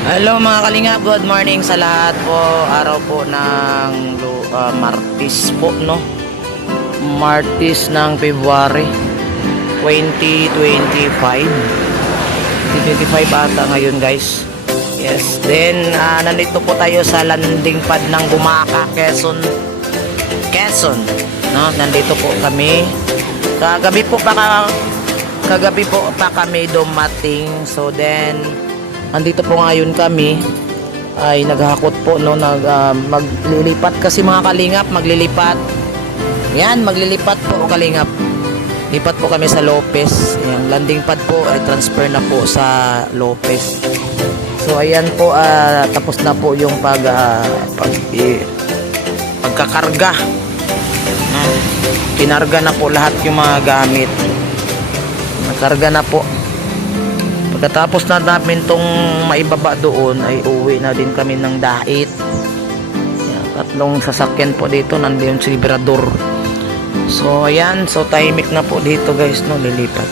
Hello mga kalingap, good morning sa lahat po. Araw po ng lu- ah, Martis po, no? Martis ng February 2025. 2025 ata ngayon guys. Yes, then ah, nandito po tayo sa landing pad ng Gumaka, Quezon. Quezon, no? Nandito po kami. Kagabi po pa ka- kagabi po pa kami dumating. So then andito po ngayon kami. Ay naghakot po no nag ah, maglilipat. Kasi mga kalingap maglilipat. Yan maglilipat po kalingap. Lipat po kami sa Lopez. Yung landing pad po ay transfer na po sa Lopez. So ayan po ah, tapos na po yung pag, ah, pag i- pagkakarga. Kinarga na po lahat yung mga gamit. Nakarga na po Pagkatapos na namin tong maibaba doon ay uwi na din kami ng dait. Yan, tatlong sasakyan po dito nandiyon si Vibrador. So ayan, so timing na po dito guys no lilipat.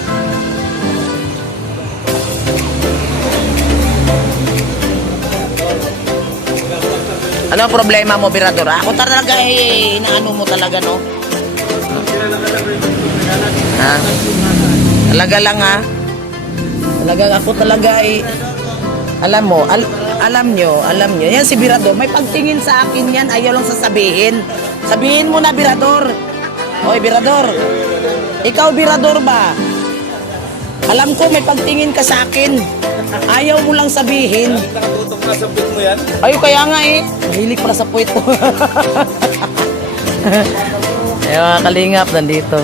Ano problema mo, Virador? Ako talaga eh, inaano mo talaga, no? Ha? Talaga lang, ha? Talaga ako talaga ay alam mo, al- alam nyo, alam nyo. Yan si Birador, may pagtingin sa akin yan, ayaw lang sasabihin. Sabihin mo na, Birador. Oy, Birador. Ikaw, Birador ba? Alam ko may pagtingin ka sa akin. Ayaw mo lang sabihin. Nakatutok na sa mo yan? Ay, kaya nga eh. Mahilig pala sa puwet ko. Ay, mga kalingap, nandito.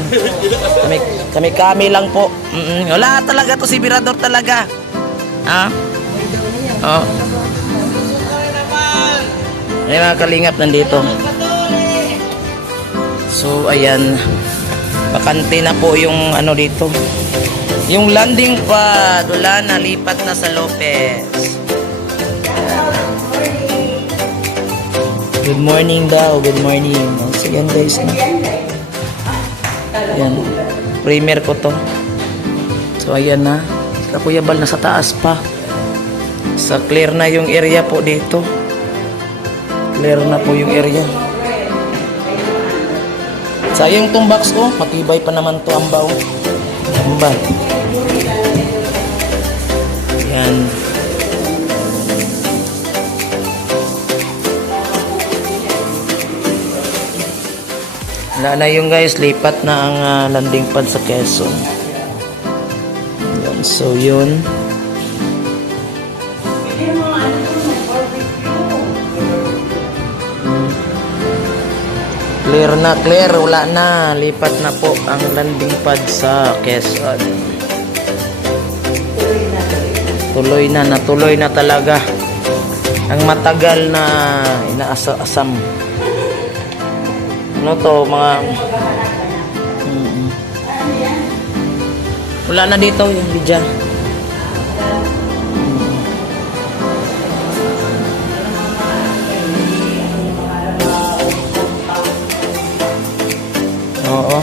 Kami, kami, kami lang po. Mm-mm. Wala talaga to si Birador talaga. Ha? Oh. Ay, mga kalingap, nandito. So, ayan. Bakante na po yung ano dito. Yung landing pad, wala na, lipat na sa Lopez. Good morning daw, good morning. So yan guys. no? Yan. Premier ko to. So ayan na. Sa Kuya Bal nasa taas pa. Sa clear na yung area po dito. Clear na po yung area. Sayang tong box ko. Matibay pa naman to ang bao. Ang ba? Wala na yung guys, lipat na ang ah, landing pad sa Quezon. Yan, so yun. Hmm. Clear na, clear. Wala na. Lipat na po ang landing pad sa Quezon. Tuloy na, natuloy na talaga. Ang matagal na inaasam. Ano to, mga... Mm. Wala na dito yung Lidya. Oo.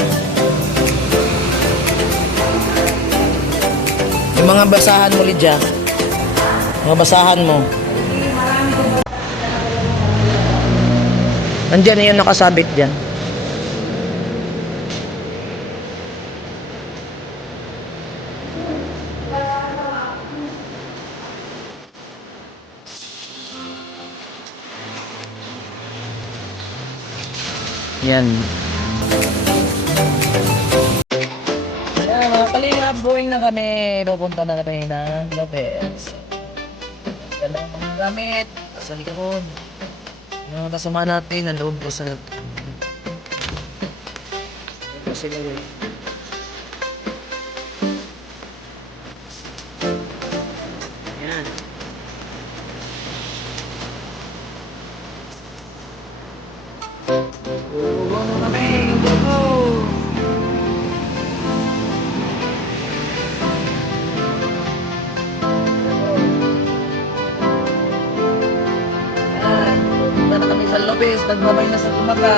Yung mga basahan mo, Lidya. Mga basahan mo. Nandiyan na yung nakasabit dyan. Yan. Ayan, mga kalingap, going na kami. Pupunta na kami ng Lopez. Dalang mga gamit. Sa likod. Yung kasama natin, ang loob ko sa... Ito sila yun. Lopez. Nagbabay na sa Tumaga.